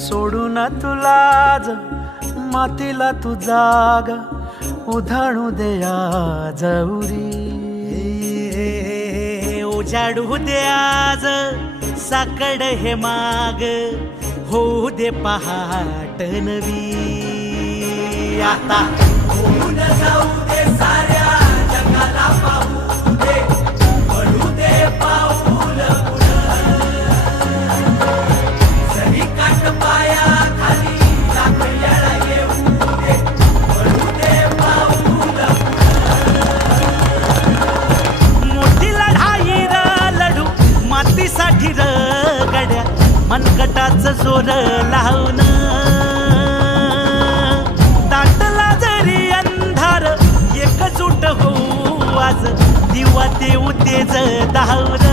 सोडून तुलाज मातीला तू जाग उधाणू दे आज उरी. उजाडू दे आज साकड हे माग होऊ दे पहाट नवी. आता होऊन जाऊ दे साऱ्या जगाला पाहू दे पडू दे पाऊल सही काट पाया खाली टाकल्याला येऊ दे पडू दे पाऊल. मोठी लढाई र लढू मातीसाठी र गड्या मनगटाचं जोर लावून. दाटला जरी अंधार एकजूट होऊ आज दिवा देऊ तेज धावून.